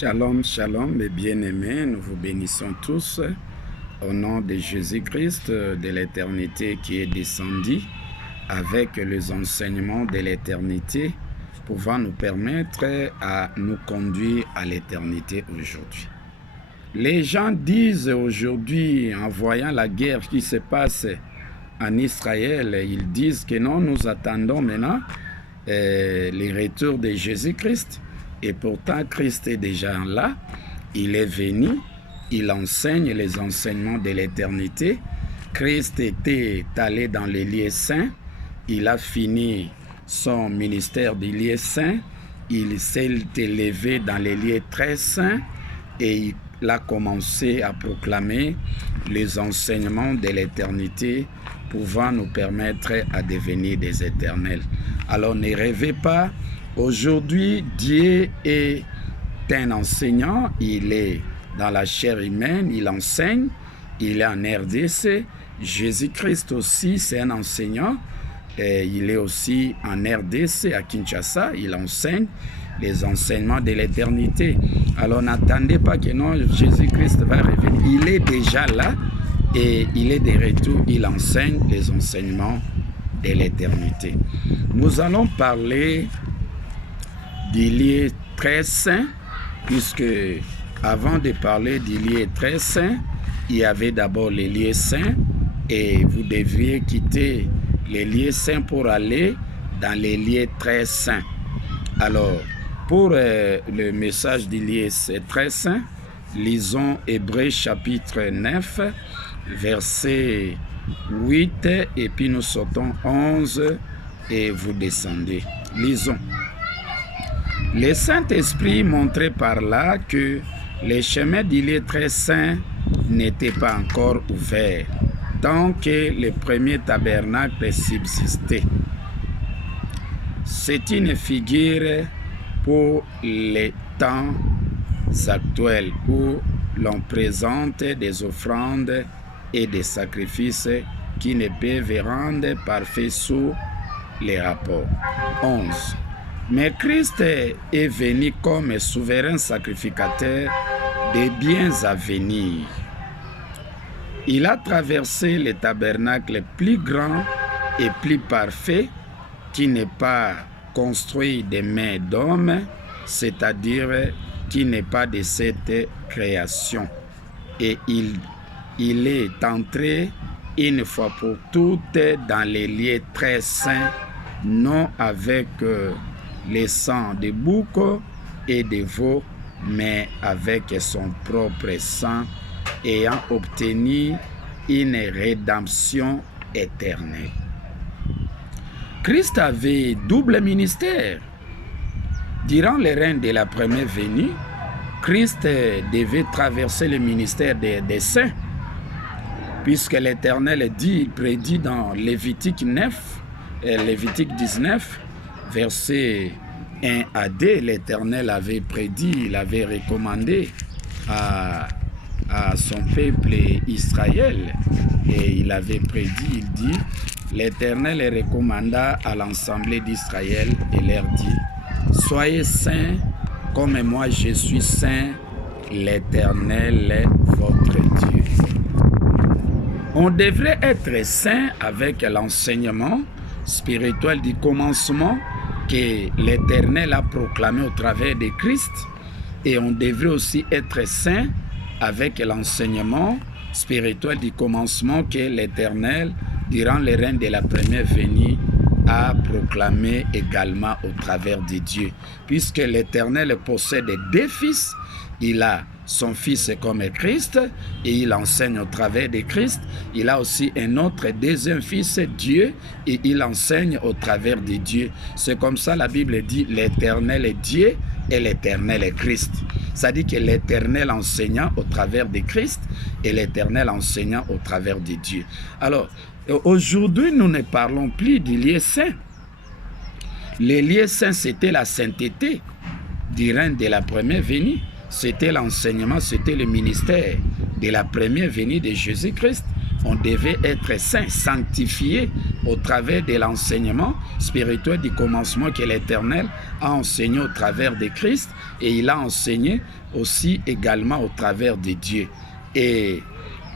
Shalom, shalom, mes bien-aimés, nous vous bénissons tous au nom de Jésus-Christ de l'éternité qui est descendu avec les enseignements de l'éternité pouvant nous permettre à nous conduire à l'éternité aujourd'hui. Les gens disent aujourd'hui, en voyant la guerre qui se passe en Israël, ils disent que non, nous attendons maintenant le retour de Jésus-Christ. Et pourtant, Christ est déjà là, il est venu, il enseigne les enseignements de l'éternité. Christ était allé dans les lieux saints, il a fini son ministère des lieux saints, il s'est élevé dans les lieux très saints et il a commencé à proclamer les enseignements de l'éternité pouvant nous permettre à devenir des éternels. Alors ne rêvez pas. Aujourd'hui, Dieu est un enseignant, il est dans la chair humaine, il enseigne, il est en RDC. Jésus-Christ aussi, c'est un enseignant, et il est aussi en RDC à Kinshasa, il enseigne les enseignements de l'éternité. Alors n'attendez pas que non, Jésus-Christ va revenir, il est déjà là et il est de retour, il enseigne les enseignements de l'éternité. Nous allons parler du lieu très saint, puisque avant de parler du lieu très saint, il y avait d'abord les lieux saints, et vous devriez quitter les lieux saints pour aller dans les lieux très saints. Alors, pour le message du lieu très saint, lisons Hébreux chapitre 9, verset 8, et puis nous sautons 11, et vous descendez. Lisons. Le Saint-Esprit montrait par là que les chemins du lieu très saint n'étaient pas encore ouverts, tant que le premier tabernacle subsistait. C'est une figure pour les temps actuels où l'on présente des offrandes et des sacrifices qui ne peuvent rendre parfait sous les rapports. 11. Mais Christ est venu comme souverain sacrificateur des biens à venir. Il a traversé le tabernacle plus grand et plus parfait qui n'est pas construit des mains d'hommes, c'est-à-dire qui n'est pas de cette création. Et il est entré une fois pour toutes dans les lieux très saints, non avec le sang de bouc et de veau, mais avec son propre sang, ayant obtenu une rédemption éternelle. Christ avait double ministère. Durant le règne de la première venue, Christ devait traverser le ministère des saints, puisque l'Éternel dit, il prédit dans Lévitique 9, Lévitique 19, verset 1 à 2, l'Éternel avait prédit, il avait recommandé à son peuple Israël, et il avait prédit, il dit, l'Éternel recommanda à l'Assemblée d'Israël et leur dit, soyez saints comme moi je suis saint, l'Éternel est votre Dieu. On devrait être saint avec l'enseignement spirituel du commencement que l'Éternel a proclamé au travers de Christ, et on devrait aussi être saint avec l'enseignement spirituel du commencement que l'Éternel, durant le règne de la première venue, a proclamé également au travers de Dieu. Puisque l'Éternel possède deux fils, il a son fils comme Christ, et il enseigne au travers de Christ. Il a aussi un autre deuxième fils, Dieu, et il enseigne au travers de Dieu. C'est comme ça la Bible dit, l'Éternel est Dieu et l'Éternel est Christ. Ça dit que l'Éternel enseignant au travers de Christ et l'Éternel enseignant au travers de Dieu. Alors, aujourd'hui, nous ne parlons plus du lieu saint. Le lieu saint, c'était la sainteté du règne de la première venue. C'était l'enseignement, c'était le ministère de la première venue de Jésus-Christ. On devait être saint, sanctifié au travers de l'enseignement spirituel du commencement que l'Éternel a enseigné au travers de Christ, et il a enseigné aussi également au travers de Dieu. Et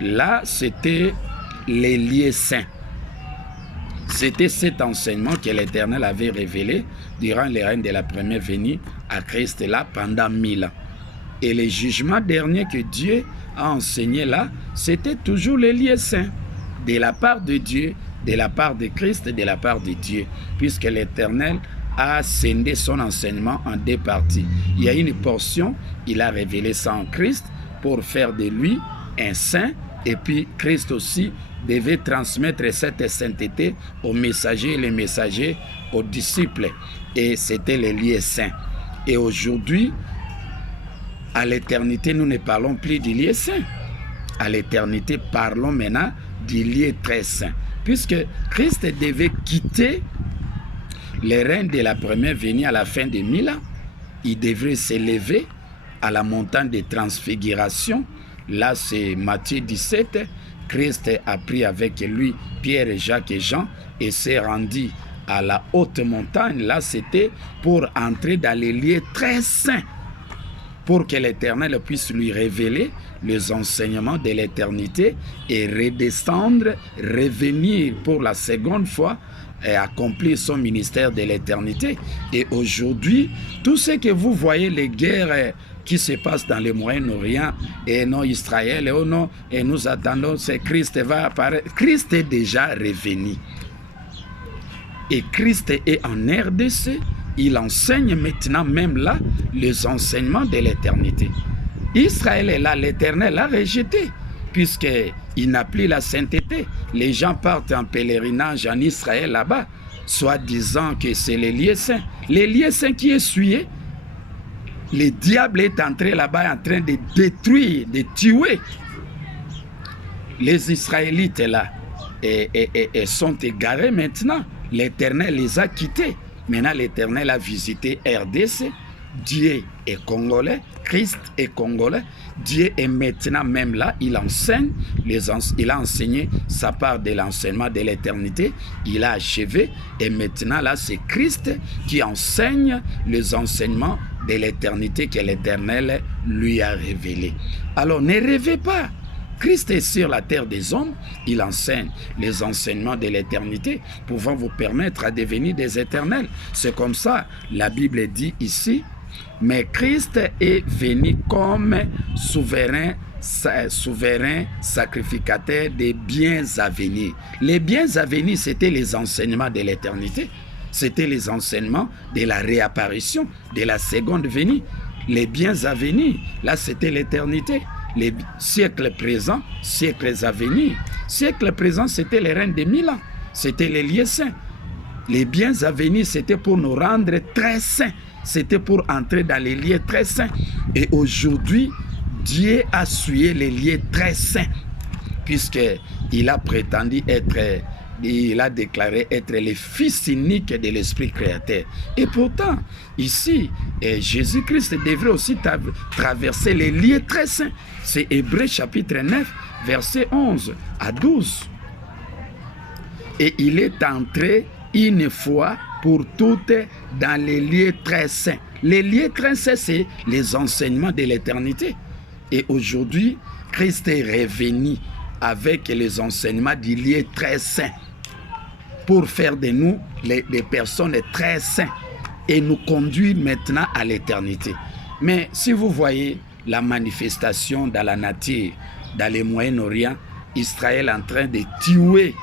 là, c'était les lieux saints. C'était cet enseignement que l'Éternel avait révélé durant les règnes de la première venue à Christ là pendant 1000 ans. Et les jugements derniers que Dieu a enseignés là, c'était toujours les lieux saints, de la part de Dieu, de la part de Christ, de la part de Dieu, puisque l'Éternel a scindé son enseignement en 2 parties. Il y a une portion, il a révélé ça en Christ pour faire de lui un saint, et puis Christ aussi devait transmettre cette sainteté aux messagers et les messagers aux disciples. Et c'était les lieux saints. Et aujourd'hui, à l'éternité, nous ne parlons plus du lieu saint. À l'éternité, parlons maintenant du lieu très saint. Puisque Christ devait quitter les règnes de la première venue à la fin de 1000 ans, il devrait s'élever à la montagne de transfiguration. Là, c'est Matthieu 17. Christ a pris avec lui Pierre, Jacques et Jean et s'est rendu à la haute montagne. Là, c'était pour entrer dans les lieux très saints, pour que l'Éternel puisse lui révéler les enseignements de l'éternité et redescendre, revenir pour la seconde fois et accomplir son ministère de l'éternité. Et aujourd'hui, tout ce que vous voyez, les guerres qui se passent dans le Moyen-Orient et non Israël, et non, et nous attendons que Christ va apparaître. Christ est déjà revenu. Et Christ est en RDC. Il enseigne maintenant même là les enseignements de l'éternité. Israël est là, l'Éternel l'a rejeté, puisqu'il n'a plus la sainteté. Les gens partent en pèlerinage en Israël là-bas, soit disant que c'est les lieux saints. Les lieux saints qui est souillé, le diable est entré là-bas en train de détruire, de tuer. Les Israélites là et sont égarés maintenant. L'Éternel les a quittés. Maintenant, l'Éternel a visité RDC. Dieu est congolais, Christ est congolais. Dieu est maintenant même là, il enseigne, il a enseigné sa part de l'enseignement de l'éternité, il a achevé, et maintenant là, c'est Christ qui enseigne les enseignements de l'éternité que l'Éternel lui a révélé. Alors, ne rêvez pas. Christ est sur la terre des hommes, il enseigne les enseignements de l'éternité, pouvant vous permettre à devenir des éternels. C'est comme ça, la Bible dit ici, mais Christ est venu comme souverain sacrificateur des biens à venir. Les biens à venir, c'était les enseignements de l'éternité, c'était les enseignements de la réapparition, de la seconde venue. Les biens à venir, là, c'était l'éternité. Les siècles présents, siècles à venir. Siècles présents, c'était les règnes de 1000 ans. C'était les lieux saints. Les biens à venir, c'était pour nous rendre très saints. C'était pour entrer dans les lieux très saints. Et aujourd'hui, Dieu a souillé les lieux très saints, puisqu'il a prétendu être, il a déclaré être le fils unique de l'Esprit créateur. Et pourtant, ici, Jésus-Christ devrait aussi traverser les lieux très saints. C'est Hébreux chapitre 9, verset 11 à 12. Et il est entré une fois pour toutes dans les lieux très saints. Les lieux très saints, c'est les enseignements de l'éternité. Et aujourd'hui, Christ est revenu avec les enseignements du lieu très saint pour faire de nous des personnes très saintes et nous conduire maintenant à l'éternité. Mais si vous voyez la manifestation dans la nature, dans le Moyen-Orient, Israël en train de tuer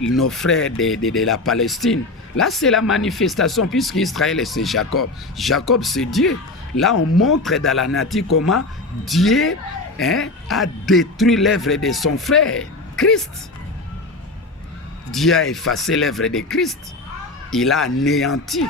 nos frères de la Palestine, là c'est la manifestation, puisqu'Israël c'est Jacob. Jacob c'est Dieu. Là on montre dans la nature comment Dieu a détruit l'œuvre de son frère, Christ. Dieu a effacé l'œuvre de Christ. Il a anéanti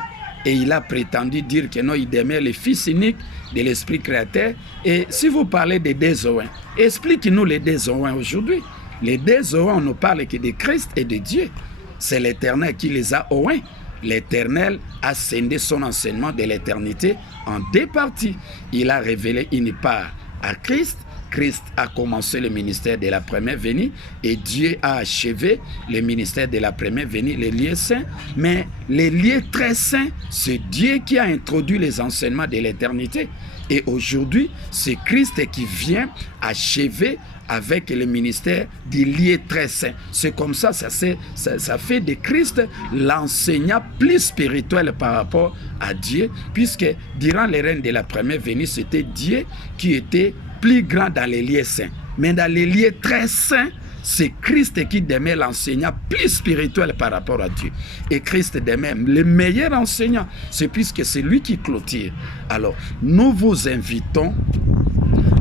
et il a prétendu dire que non, il demeure le fils unique de l'Esprit créateur. Et si vous parlez des deux oins, expliquez-nous les deux oins aujourd'hui. Les deux oins, on ne parle que de Christ et de Dieu. C'est l'Éternel qui les a oints. L'Éternel a scindé son enseignement de l'éternité en deux parties. Il a révélé une part à Christ Christ a commencé le ministère de la première venue et Dieu a achevé le ministère de la première venue, les lieux saints. Mais les lieux très saints, c'est Dieu qui a introduit les enseignements de l'éternité. Et aujourd'hui, c'est Christ qui vient achever avec le ministère du lieu très saint. C'est comme ça, ça fait de Christ l'enseignant plus spirituel par rapport à Dieu, puisque durant les règnes de la première venue, c'était Dieu qui était plus grand dans les lieux saints. Mais dans les lieux très saints, c'est Christ qui demeure l'enseignant plus spirituel par rapport à Dieu. Et Christ demeure le meilleur enseignant, c'est puisque c'est lui qui clôture. Alors, nous vous invitons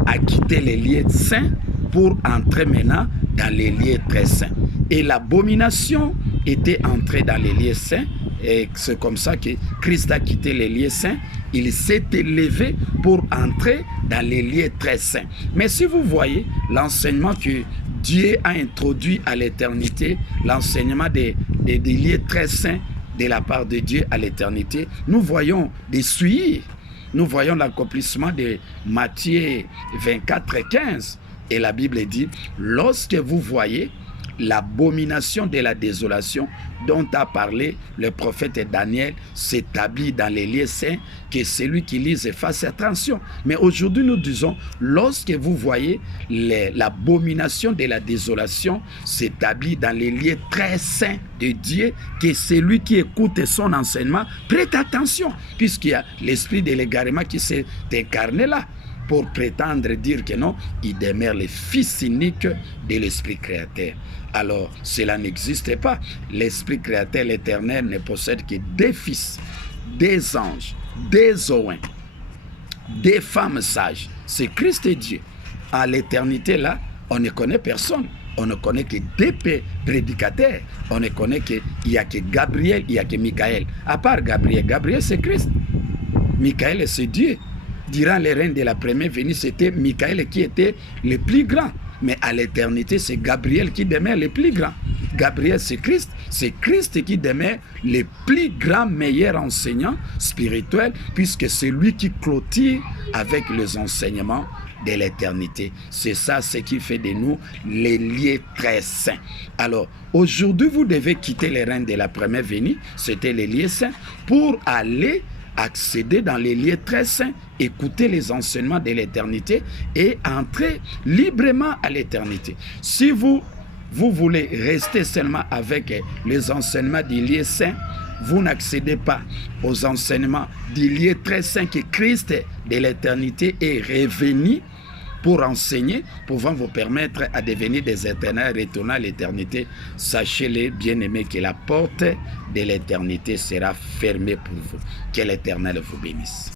à quitter les lieux saints pour entrer maintenant dans les lieux très saints. Et l'abomination était entrée dans les lieux saints, et c'est comme ça que Christ a quitté les lieux saints. Il s'est élevé pour entrer dans les lieux très saints. Mais si vous voyez l'enseignement que Dieu a introduit à l'éternité, l'enseignement des lieux très saints de la part de Dieu à l'éternité, nous voyons des suivis. Nous voyons l'accomplissement de Matthieu 24:15. Et la Bible dit, lorsque vous voyez l'abomination de la désolation dont a parlé le prophète Daniel s'établit dans les lieux saints, que celui qui lise fasse attention. Mais aujourd'hui nous disons, lorsque vous voyez l'abomination de la désolation s'établit dans les lieux très saints de Dieu, que celui qui écoute son enseignement prête attention, puisqu'il y a l'esprit de l'égarement qui s'est incarné là, pour prétendre dire que non, il demeure le fils unique de l'esprit créateur. Alors, cela n'existe pas. L'esprit créateur, l'éternel, ne possède que des fils, des anges, des oins, des femmes sages. C'est Christ et Dieu. À l'éternité, là, on ne connaît personne. On ne connaît que des prédicateurs. On ne connaît qu'il n'y a que Gabriel, il n'y a que Michael. À part Gabriel, Gabriel c'est Christ. Michael c'est Dieu. Durant les règnes de la première venue, c'était Michael qui était le plus grand. Mais à l'éternité, c'est Gabriel qui demeure le plus grand. Gabriel, c'est Christ qui demeure le plus grand, meilleur enseignant spirituel, puisque c'est lui qui clôture avec les enseignements de l'éternité. C'est ça ce qui fait de nous les lieux très saints. Alors, aujourd'hui, vous devez quitter les règnes de la première venue, c'était les lieux saints, pour aller accéder dans les lieux très saints, écouter les enseignements de l'éternité et entrer librement à l'éternité. Si vous voulez rester seulement avec les enseignements du lieu saint, vous n'accédez pas aux enseignements du lieu très saint que Christ de l'éternité est revenu pour enseigner, pouvant vous permettre à devenir des éternels, retournant à l'éternité. Sachez-le, bien-aimés, que la porte de l'éternité sera fermée pour vous. Que l'Éternel vous bénisse.